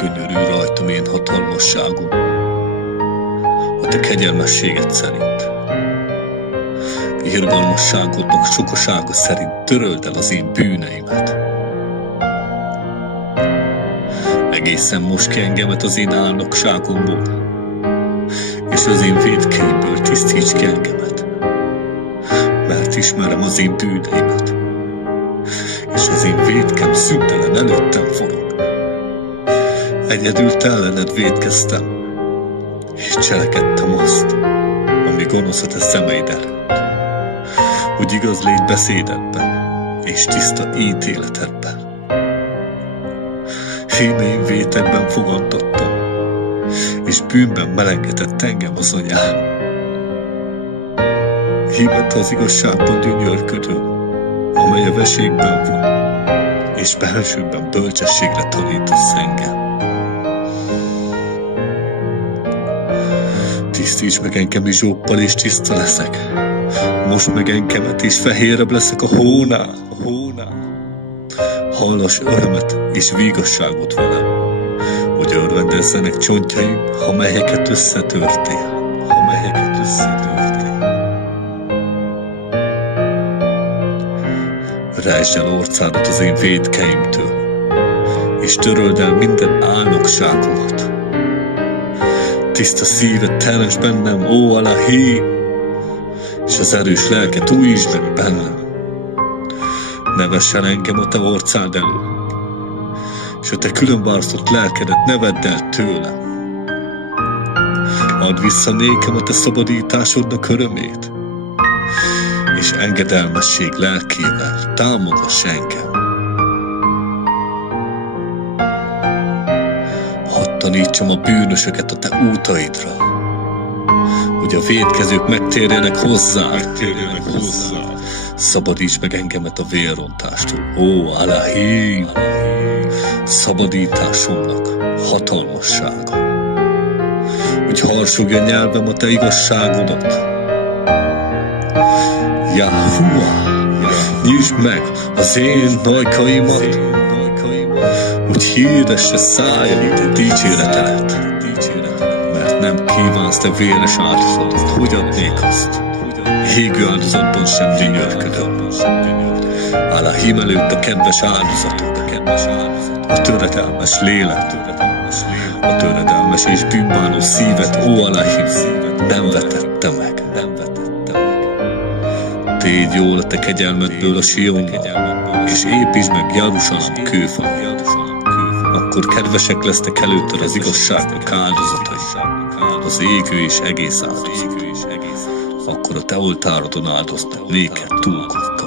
Könyörű rajtam én hatalmasságom, a te kegyelmességed szerint. Irgalmasságodnak sokasága szerint töröld el az én bűneimet. Egészen most ki engemet az én álnokságomból, és az én vétkeimből tisztíts ki engemet, mert ismerem az én bűneimet, és az én vétkem szüntelen előttem forog. Egyedül te ellened vétkeztem, és cselekedtem azt, ami gonosz a te szemeid előtt. Úgy igaz légy beszédedben, és tiszta ítéletedben. Íme én vétedben fogantattam, és bűnben melengetett engem az anyám. Íme te az igazságban gyönyörködöm, amely a veségben van, és belsőbben bölcsességre tanítasz engem. Tisztíts meg engem izsóppal, és tiszta leszek. Most meg engemet, és fehérebb leszek a hónál. Hallass örömet és vígasságot velem, hogy örvendezzenek csontjaim, ha melyeket összetörtél. Rejtsd el orcádat az én vétkeimtől, és töröld el minden álnokságomat. Tiszta szíved teremts bennem, ó Elohim, és az erős lelket újítsd meg bennem. Ne vess el engem a te orcád elől, és a te különválasztott lelkedet ne vedd el tőlem. Add vissza nékem a te szabadításodnak örömét, és engedelmesség lelkével támogass engem. Hadd tanítsam a bűnösöket a te útaidra, hogy a vétkezők megtérjenek hozzá. Szabadíts meg engemet a vérrontástól, ó Elohim, szabadításomnak hatalmassága, hogy harsogja nyelvem a te igazságodat. Jahua, nyisd meg az én ajkaimat, hogy hirdesse szájaim te dicséretedet, mert nem kívánsz te véres áldozatot, hogy adnék azt. Égő áldozatban sem gyönyörködöm. Elohim előtt a kedves áldozatok, a töredelmes lélek, a töredelmes és bűnbánó szívet, ó Elohim, nem vetette meg. Tégy jól a te kegyelmedből a Sionba, és építsd meg Jeruzsálem kőfalát. Akkor kedvesek lesznek előtted az igazságnak áldozatai, az égő és egész áldozat. Akkor a te oltárodon áldoznak néked túlkot.